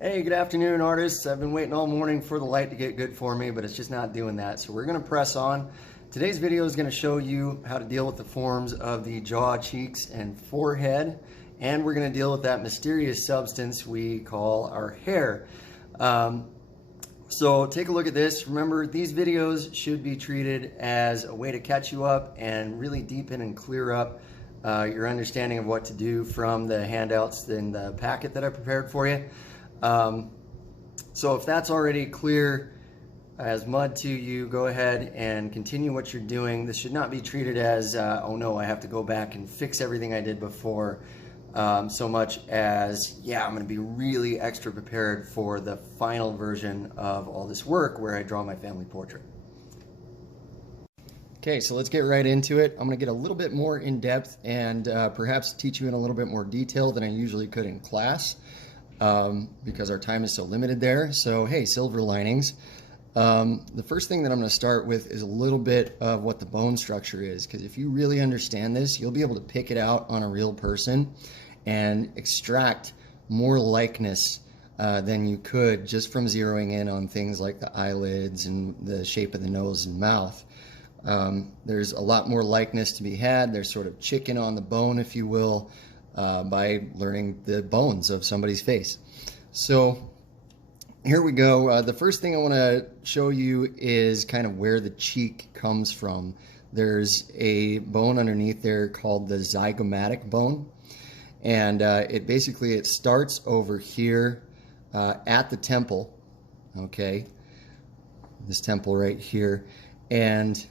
Hey, good afternoon, artists. I've been waiting all morning for the light to get good for me, but it's just not doing that. So we're going to press on. Today's video is going to show you how to deal with the forms of the jaw, cheeks, and forehead. And we're going to deal with that mysterious substance we call our hair. So take a look at this. Remember, these videos should be treated as a way to catch you up and really deepen and clear up your understanding of what to do from the handouts in the packet that I prepared for you. So if that's already clear as mud to you, go ahead and continue what you're doing. This should not be treated as, oh no, I have to go back and fix everything I did before, so much as, yeah, I'm going to be really extra prepared for the final version of all this work where I draw my family portrait. Okay, so let's get right into it. I'm going to get a little bit more in depth and perhaps teach you in a little bit more detail than I usually could in class. Because our time is so limited there. So hey, silver linings. The first thing that I'm going to start with is a little bit of what the bone structure is, because if you really understand this, you'll be able to pick it out on a real person and extract more likeness than you could just from zeroing in on things like the eyelids and the shape of the nose and mouth. There's a lot more likeness to be had. There's sort of chicken on the bone, if you will, by learning the bones of somebody's face. So here we go. The first thing I want to show you is kind of where the cheek comes from. There's a bone underneath there called the zygomatic bone, and it starts over here at the temple, okay, this temple right here, and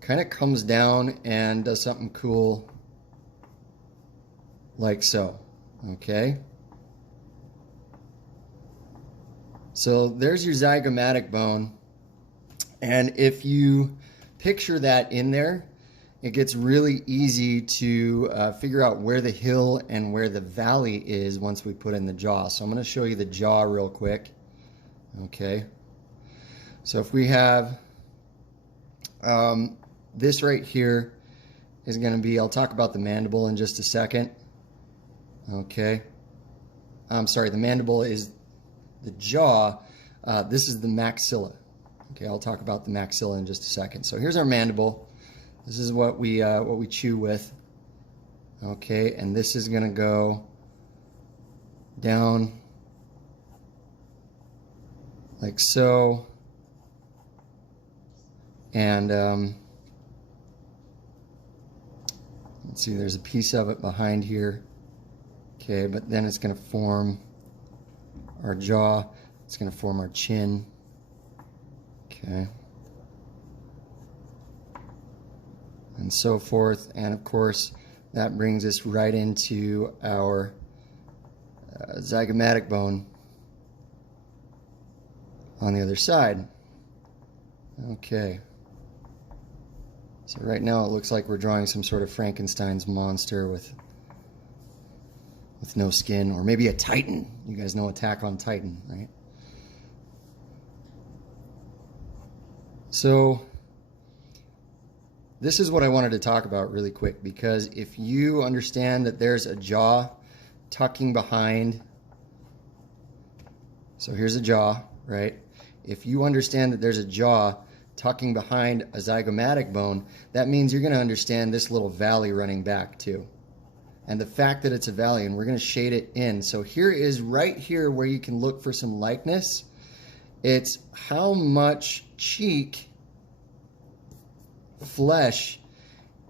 kind of comes down and does something cool like so, okay? So there's your zygomatic bone, and if you picture that in there, it gets really easy to figure out where the hill and where the valley is once we put in the jaw. So I'm going to show you the jaw real quick, okay? So if we have this right here is going to be, I'll talk about the mandible in just a second. Okay, I'm sorry, the mandible is the jaw. This is the maxilla. Okay, I'll talk about the maxilla in just a second. So here's our mandible. This is what we chew with. Okay, and this is going to go down like so. And let's see, there's a piece of it behind here. Okay, but then it's going to form our jaw. It's going to form our chin. Okay. And so forth. And of course, that brings us right into our zygomatic bone on the other side. Okay. So right now it looks like we're drawing some sort of Frankenstein's monster with no skin, or maybe a Titan. You guys know Attack on Titan, right? So this is what I wanted to talk about really quick, because if you understand that there's a jaw tucking behind, so here's a jaw, right? If you understand that there's a jaw tucking behind a zygomatic bone, that means you're going to understand this little valley running back too. And the fact that it's a valley, and we're going to shade it in. So here is right here where you can look for some likeness. It's how much cheek flesh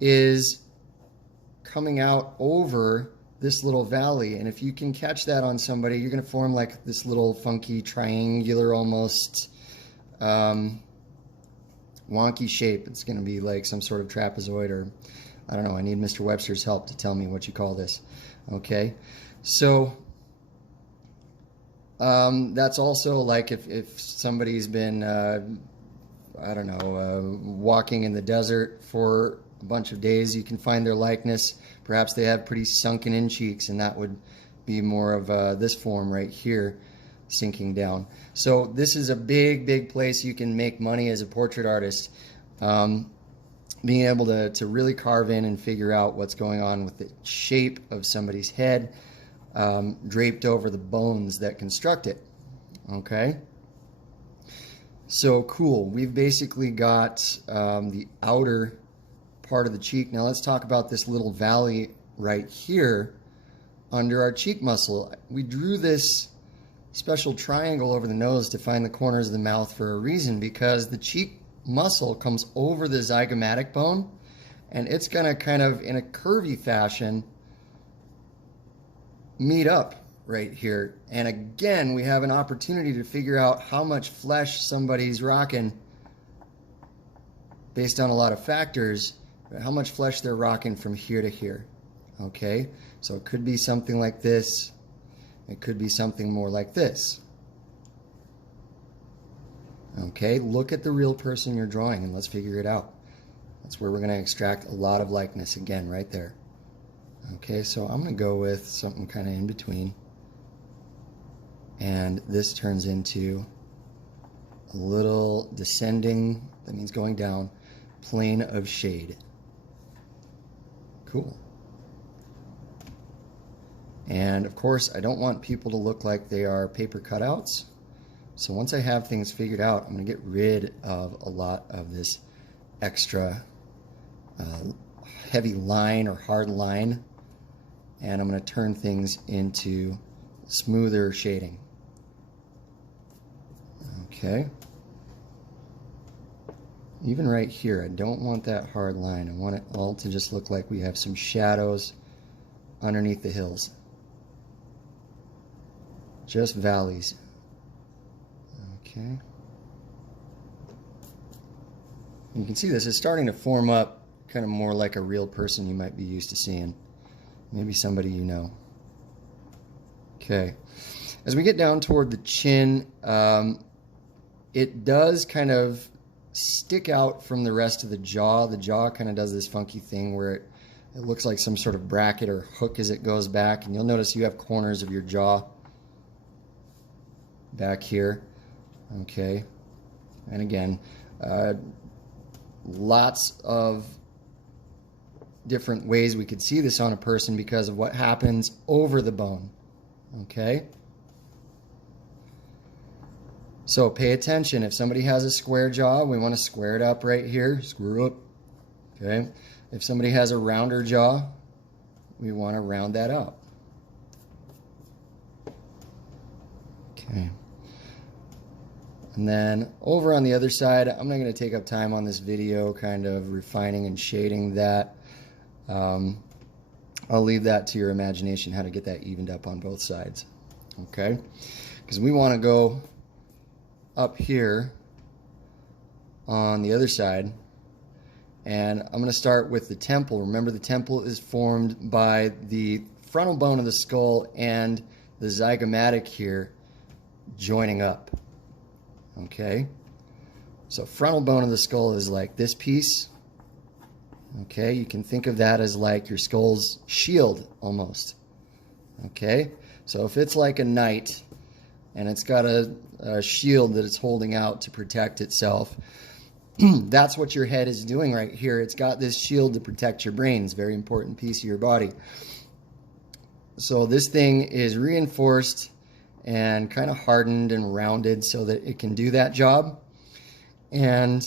is coming out over this little valley. And if you can catch that on somebody, you're going to form like this little funky triangular almost wonky shape. It's going to be like some sort of trapezoid, or I don't know, I need Mr. Webster's help to tell me what you call this. Okay, so that's also like if somebody's been, I don't know, walking in the desert for a bunch of days, you can find their likeness. Perhaps they have pretty sunken in cheeks, and that would be more of this form right here, sinking down. So this is a big, big place you can make money as a portrait artist. Being able to really carve in and figure out what's going on with the shape of somebody's head. draped over the bones that construct it. Okay, so cool. We've basically got the outer part of the cheek. Now let's talk about this little valley right here under our cheek muscle. We drew this special triangle over the nose to find the corners of the mouth for a reason, because the cheek muscle comes over the zygomatic bone, and it's going to kind of, in a curvy fashion, meet up right here. And again, we have an opportunity to figure out how much flesh somebody's rocking based on a lot of factors, but how much flesh they're rocking from here to here. Okay, so it could be something like this. It could be something more like this. Okay, look at the real person you're drawing and let's figure it out. That's where we're going to extract a lot of likeness again, right there. Okay, so I'm going to go with something kind of in between. And this turns into a little descending, that means going down, plane of shade. Cool. And of course, I don't want people to look like they are paper cutouts. So once I have things figured out, I'm going to get rid of a lot of this extra heavy line or hard line. And I'm going to turn things into smoother shading. Okay. Even right here, I don't want that hard line. I want it all to just look like we have some shadows underneath the hills. Just valleys. Okay. You can see this is starting to form up kind of more like a real person you might be used to seeing. Maybe somebody you know. Okay. As we get down toward the chin, it does kind of stick out from the rest of the jaw. The jaw kind of does this funky thing where it looks like some sort of bracket or hook as it goes back. And you'll notice you have corners of your jaw back here. Okay. And again, lots of different ways we could see this on a person because of what happens over the bone. Okay. So pay attention. If somebody has a square jaw, we want to square it up right here. Screw up. Okay. If somebody has a rounder jaw, we want to round that up. Okay. And then over on the other side, I'm not going to take up time on this video kind of refining and shading that. I'll leave that to your imagination how to get that evened up on both sides. Okay. Because we want to go up here on the other side, and I'm going to start with the temple. Remember, the temple is formed by the frontal bone of the skull and the zygomatic here joining up. Okay, so frontal bone of the skull is like this piece. Okay, you can think of that as like your skull's shield almost. Okay, so if it's like a knight and it's got a shield that it's holding out to protect itself, that's what your head is doing right here. It's got this shield to protect your brains, very important piece of your body. So this thing is reinforced and kind of hardened and rounded so that it can do that job. And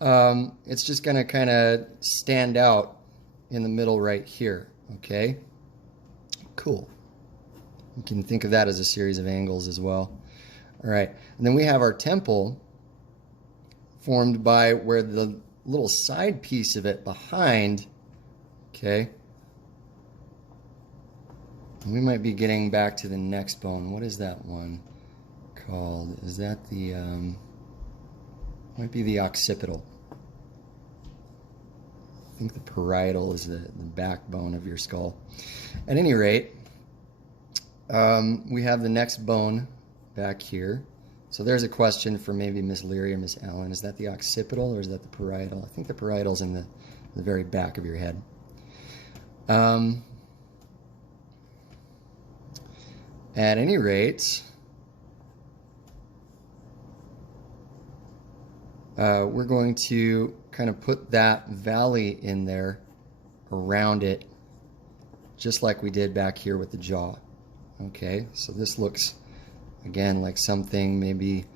it's just going to kind of stand out in the middle right here. Okay, cool. You can think of that as a series of angles as well. All right, and then we have our temple formed by where the little side piece of it behind, okay, and we might be getting back to the next bone. What is that one called? Is that the, might be the occipital. I think the parietal is the backbone of your skull. At any rate, we have the next bone back here. So there's a question for maybe Miss Leary or Miss Allen. Is that the occipital or is that the parietal? I think the parietal's in the very back of your head. At any rate, we're going to kind of put that valley in there around it just like we did back here with the jaw. Okay, so this looks, again, like something maybe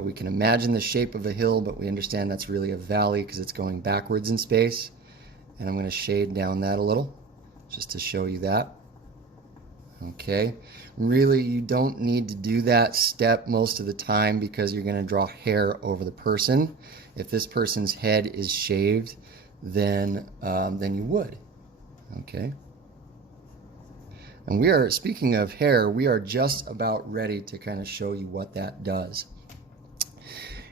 we can imagine the shape of a hill, but we understand that's really a valley because it's going backwards in space. And I'm going to shade down that a little just to show you that. Okay, really you don't need to do that step most of the time because you're going to draw hair over the person. If this person's head is shaved, then you would. Okay. And we are, speaking of hair, we are just about ready to kind of show you what that does.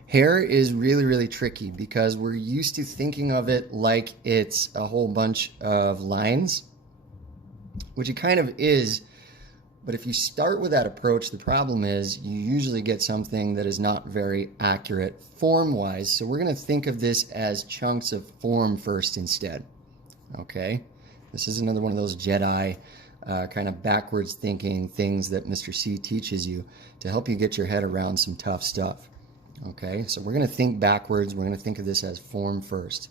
Hair is really, really tricky because we're used to thinking of it like it's a whole bunch of lines, which it kind of is. But if you start with that approach, the problem is you usually get something that is not very accurate form-wise. So we're going to think of this as chunks of form first instead. Okay? This is another one of those Jedi kind of backwards thinking things that Mr. C teaches you to help you get your head around some tough stuff. Okay, so we're going to think backwards. We're going to think of this as form first.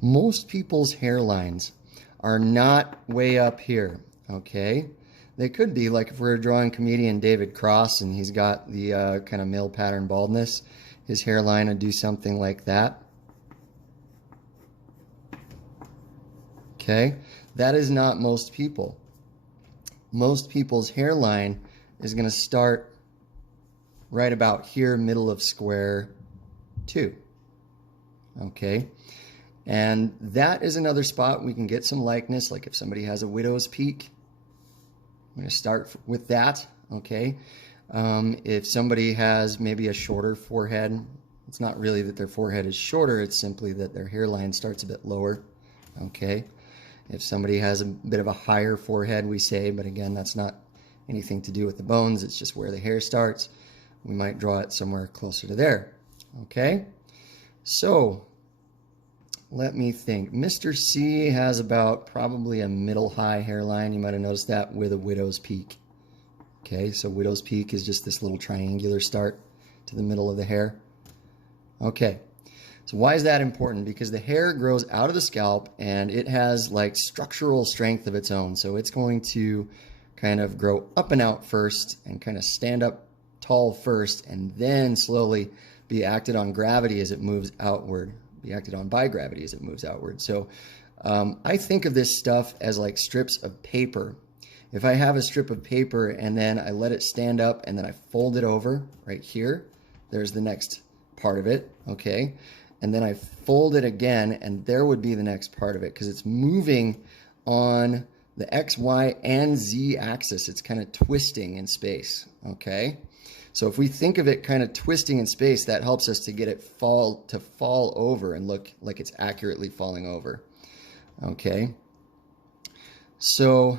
Most people's hairlines are not way up here. Okay, they could be, like if we're drawing comedian David Cross and he's got the kind of male pattern baldness, his hairline would do something like that. Okay, that is not most people. Most people's hairline is going to start right about here, middle of square 2. Okay, and that is another spot we can get some likeness, like if somebody has a widow's peak. I'm going to start with that. Okay, if somebody has maybe a shorter forehead, it's not really that their forehead is shorter, it's simply that their hairline starts a bit lower. Okay, if somebody has a bit of a higher forehead, we say, but again, that's not anything to do with the bones, it's just where the hair starts. We might draw it somewhere closer to there. Okay, so let me think. Mr. C has about probably a middle high hairline. You might have noticed that with a widow's peak. Okay, so widow's peak is just this little triangular start to the middle of the hair. Okay, so why is that important? Because the hair grows out of the scalp and it has like structural strength of its own. So it's going to kind of grow up and out first and kind of stand up tall first and then slowly be acted on gravity as it moves outward, be acted on by gravity as it moves outward. So I think of this stuff as like strips of paper. If I have a strip of paper and then I let it stand up and then I fold it over right here, there's the next part of it, okay? And then I fold it again and there would be the next part of it because it's moving on the X, Y, and Z axis. It's kind of twisting in space, okay? So if we think of it kind of twisting in space, that helps us to get it fall over and look like it's accurately falling over. Okay. So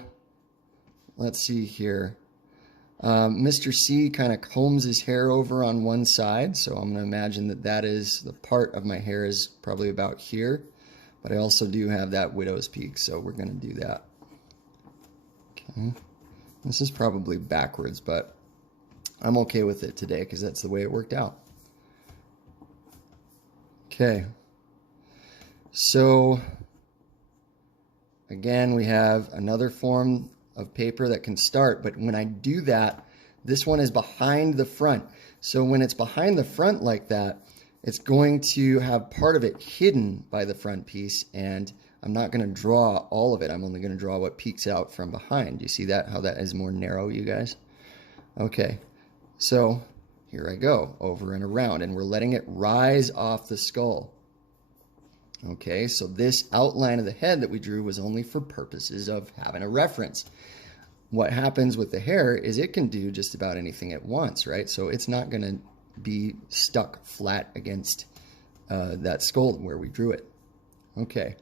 let's see here. Mr. C kind of combs his hair over on one side. So I'm going to imagine that that is the part of my hair is probably about here. But I also do have that widow's peak. So we're going to do that. Okay. This is probably backwards, but I'm okay with it today because that's the way it worked out. Okay. So again, we have another form of paper that can start, but when I do that, this one is behind the front. So when it's behind the front like that, it's going to have part of it hidden by the front piece, and I'm not going to draw all of it. I'm only going to draw what peeks out from behind. You see that, how that is more narrow, you guys? Okay. So here I go, over and around, and we're letting it rise off the skull. Okay, so this outline of the head that we drew was only for purposes of having a reference. What happens with the hair is it can do just about anything at once, right? So it's not going to be stuck flat against that skull where we drew it. Okay,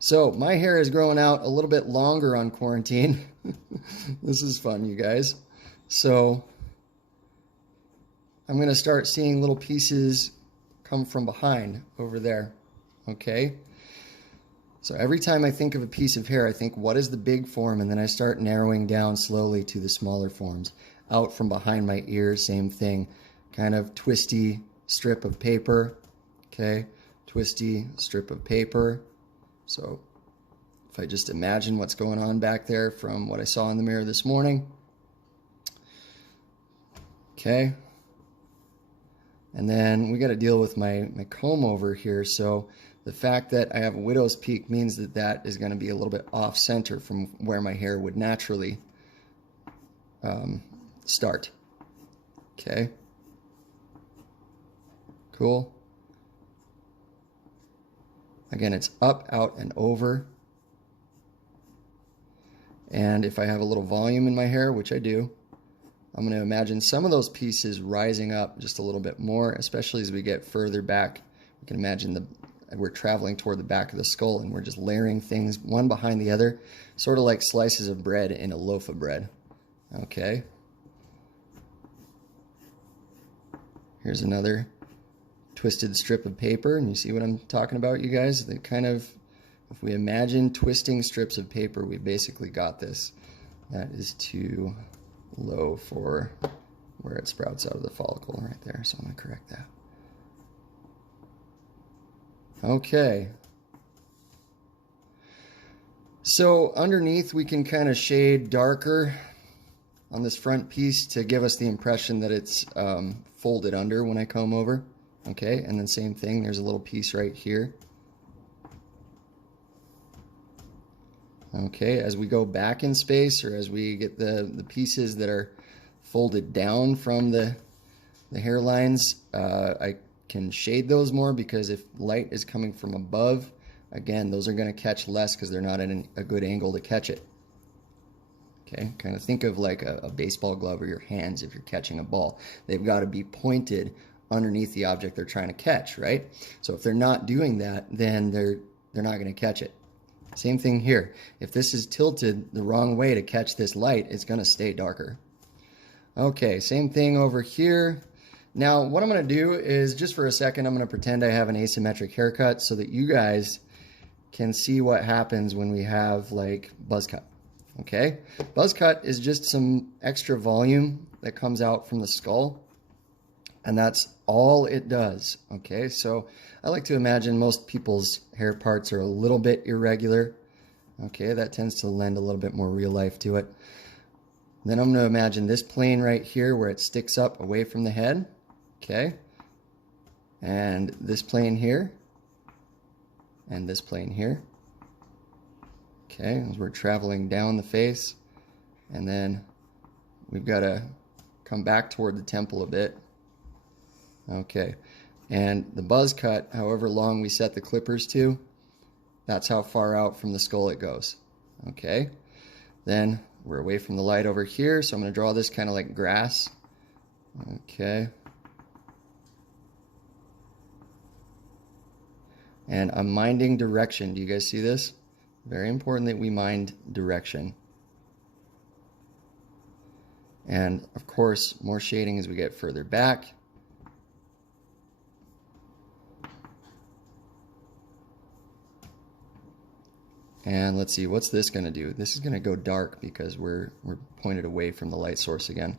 so my hair is growing out a little bit longer on quarantine. This is fun, you guys. So I'm going to start seeing little pieces come from behind over there. Okay. So every time I think of a piece of hair, I think, what is the big form? And then I start narrowing down slowly to the smaller forms. Out from behind my ears, same thing. Kind of twisty strip of paper. Okay. Twisty strip of paper. So If I just imagine what's going on back there from what I saw in the mirror this morning. Okay. And then we got to deal with my comb over here. So the fact that I have a widow's peak means that that is going to be a little bit off center from where my hair would naturally start. Okay. Cool. Again, it's up, out, and over. And if I have a little volume in my hair, which I do, I'm going to imagine some of those pieces rising up just a little bit more, especially as we get further back. We can imagine we're traveling toward the back of the skull, and we're just layering things one behind the other, sort of like slices of bread in a loaf of bread. Okay. Here's another twisted strip of paper, and you see what I'm talking about, you guys? They kind of, if we imagine twisting strips of paper, we basically got this. That is too low for where it sprouts out of the follicle right there, so I'm going to correct that. Okay. So underneath we can kind of shade darker on this front piece to give us the impression that it's folded under when I comb over. Okay, and then same thing, there's a little piece right here. Okay, as we go back in space, or as we get the pieces that are folded down from the hairlines, I can shade those more, because if light is coming from above, again, those are going to catch less because they're not at a good angle to catch it. Okay, kind of think of like a baseball glove or your hands if you're catching a ball. They've got to be pointed underneath the object they're trying to catch, right? So if they're not doing that, then they're not going to catch it. Same thing here. If this is tilted the wrong way to catch this light, it's going to stay darker. Okay, same thing over here. Now, what I'm going to do is, just for a second, I'm going to pretend I have an asymmetric haircut so that you guys can see what happens when we have like buzz cut. Okay, buzz cut is just some extra volume that comes out from the skull, and that's all it does. Okay, so I like to imagine most people's hair parts are a little bit irregular. Okay, that tends to lend a little bit more real life to it. Then I'm going to imagine this plane right here where it sticks up away from the head. Okay, and this plane here, and this plane here. Okay, as we're traveling down the face, and then we've got to come back toward the temple a bit. Okay, and the buzz cut, however long we set the clippers to, that's how far out from the skull it goes. Okay, then we're away from the light over here, so I'm going to draw this kind of like grass. Okay, and I'm minding direction. Do you guys see this? Very important that we mind direction. And of course, more shading as we get further back. And let's see, what's this going to do? This is going to go dark because we're pointed away from the light source again.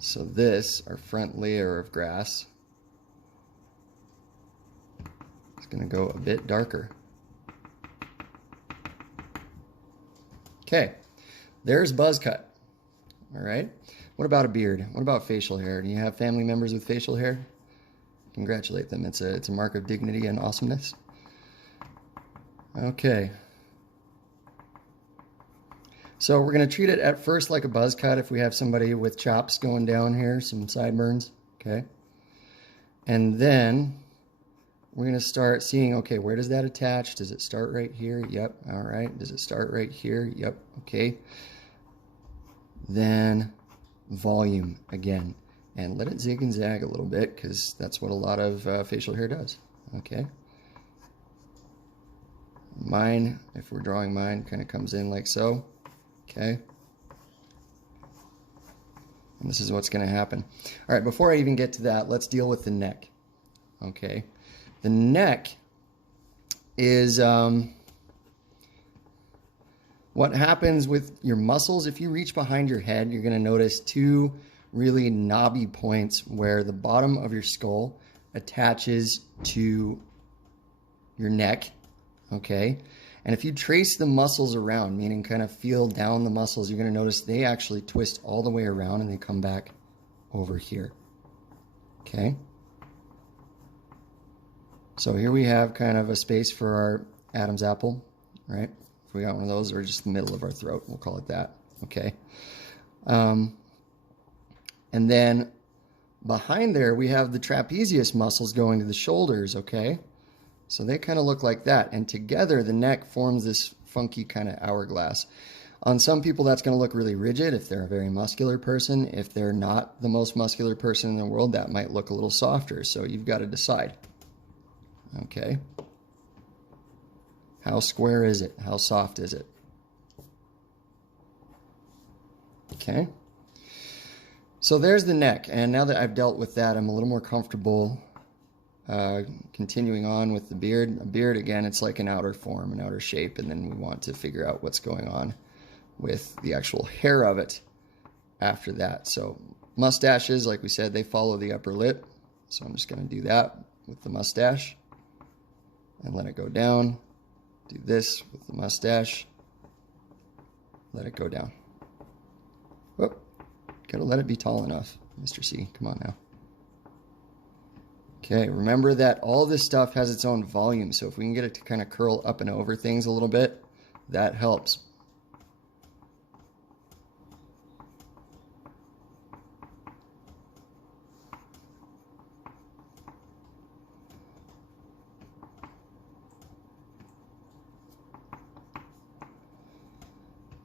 So this, our front layer of grass, is going to go a bit darker. Okay, there's buzz cut. All right. What about a beard? What about facial hair? Do you have family members with facial hair? Congratulate them. It's a mark of dignity and awesomeness. Okay. So we're going to treat it at first like a buzz cut if we have somebody with chops going down here, some sideburns. Okay. And then we're going to start seeing, okay, where does that attach? Does it start right here? Yep. All right. Does it start right here? Yep. Okay. Then volume again. And let it zig and zag a little bit, because that's what a lot of facial hair does. Okay. Mine, if we're drawing mine, kind of comes in like so. Okay. And this is what's going to happen. All right, before I even get to that, let's deal with the neck. Okay. The neck is what happens with your muscles. If you reach behind your head, you're going to notice two really knobby points where the bottom of your skull attaches to your neck. Okay. And if you trace the muscles around, meaning kind of feel down the muscles, you're going to notice they actually twist all the way around and they come back over here. Okay? So here we have kind of a space for our Adam's apple, right? If we got one of those, or just the middle of our throat, we'll call it that. Okay? And then behind there, we have the trapezius muscles going to the shoulders, okay? So they kind of look like that. And together, the neck forms this funky kind of hourglass. On some people, that's going to look really rigid if they're a very muscular person. If they're not the most muscular person in the world, that might look a little softer. So you've got to decide. Okay. How square is it? How soft is it? Okay. So there's the neck. And now that I've dealt with that, I'm a little more comfortable continuing on with the beard. A beard, again, it's like an outer form, an outer shape, and then we want to figure out what's going on with the actual hair of it after that. So mustaches, like we said, they follow the upper lip. So I'm just going to do that with the mustache and let it go down. Do this with the mustache. Let it go down. Whoop. Gotta let it be tall enough, Mr. C. Come on now. Okay, remember that all this stuff has its own volume, so if we can get it to kind of curl up and over things a little bit, that helps.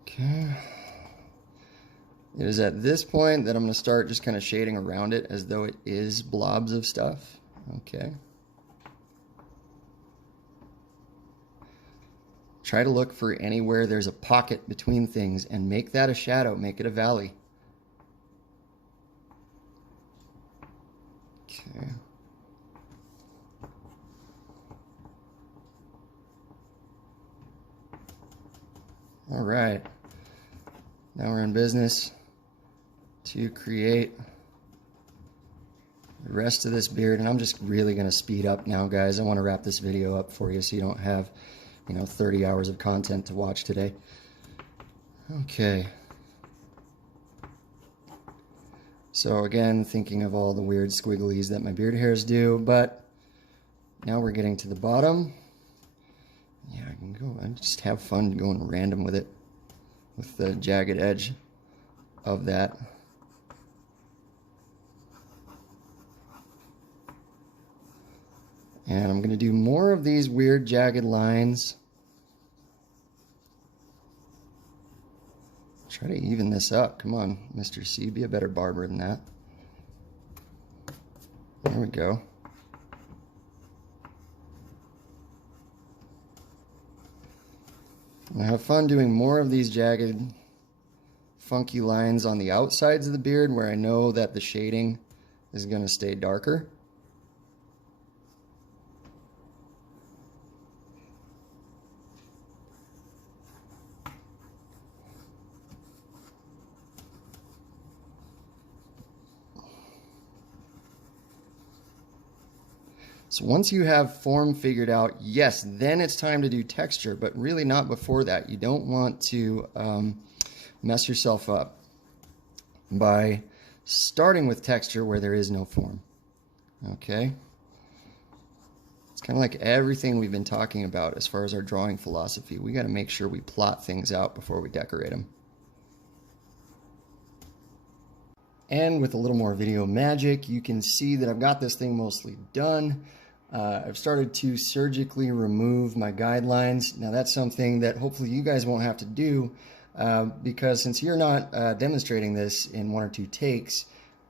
Okay. It is at this point that I'm going to start just kind of shading around it as though it is blobs of stuff. Okay. Try to look for anywhere there's a pocket between things and make that a shadow, make it a valley. Okay. All right. Now we're in business to create the rest of this beard, and I'm just really going to speed up now, guys. I want to wrap this video up for you so you don't have, 30 hours of content to watch today. Okay. So again, thinking of all the weird squigglies that my beard hairs do, but now we're getting to the bottom. Yeah, I can go and just have fun going random with it, with the jagged edge of that. And I'm going to do more of these weird jagged lines. Try to even this up. Come on, Mr. C, be a better barber than that. There we go. I have fun doing more of these jagged, funky lines on the outsides of the beard where I know that the shading is going to stay darker. So once you have form figured out, yes, then it's time to do texture, but really not before that. You don't want to mess yourself up by starting with texture where there is no form. Okay? It's kind of like everything we've been talking about as far as our drawing philosophy. We got to make sure we plot things out before we decorate them. And with a little more video magic, you can see that I've got this thing mostly done. I've started to surgically remove my guidelines. Now that's something that hopefully you guys won't have to do because since you're not demonstrating this in 1 or 2 takes,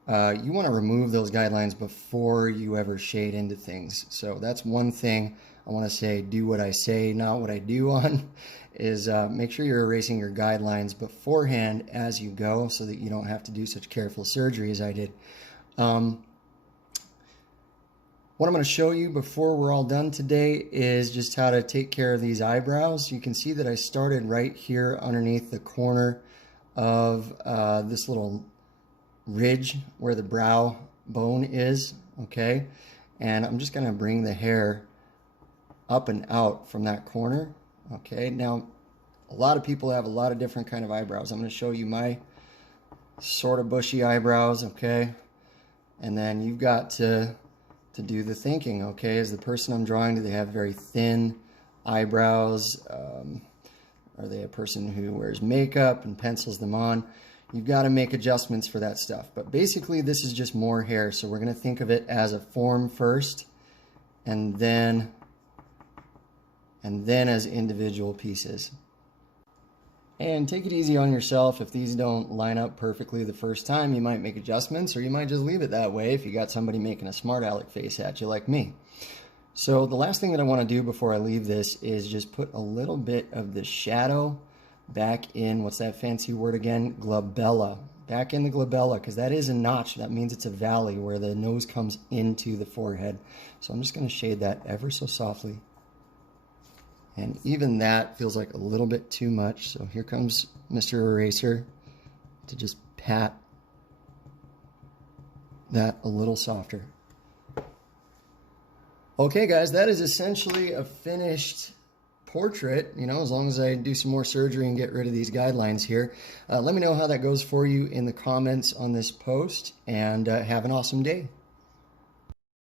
you want to remove those guidelines before you ever shade into things. So that's one thing I want to say, do what I say, not what I do on, is make sure you're erasing your guidelines beforehand as you go so that you don't have to do such careful surgery as I did. What I'm going to show you before we're all done today is just how to take care of these eyebrows. You can see that I started right here underneath the corner of this little ridge where the brow bone is, and I'm just going to bring the hair up and out from that corner, Okay, now a lot of people have a lot of different kind of eyebrows. I'm going to show you my sort of bushy eyebrows, okay? And then you've got to do the thinking, okay? As the person I'm drawing, do they have very thin eyebrows? Are they a person who wears makeup and pencils them on? You've got to make adjustments for that stuff. But basically, this is just more hair, so we're going to think of it as a form first, and then as individual pieces. And take it easy on yourself. If these don't line up perfectly the first time, you might make adjustments, or you might just leave it that way if you got somebody making a smart aleck face at you like me. So the last thing that I want to do before I leave this is just put a little bit of the shadow back in, what's that fancy word again? Glabella. Back in the glabella, because that is a notch. That means it's a valley where the nose comes into the forehead. So I'm just going to shade that ever so softly. And even that feels like a little bit too much. So here comes Mr. Eraser to just pat that a little softer. Okay, guys, that is essentially a finished portrait, you know, as long as I do some more surgery and get rid of these guidelines here. Let me know how that goes for you in the comments on this post, and have an awesome day.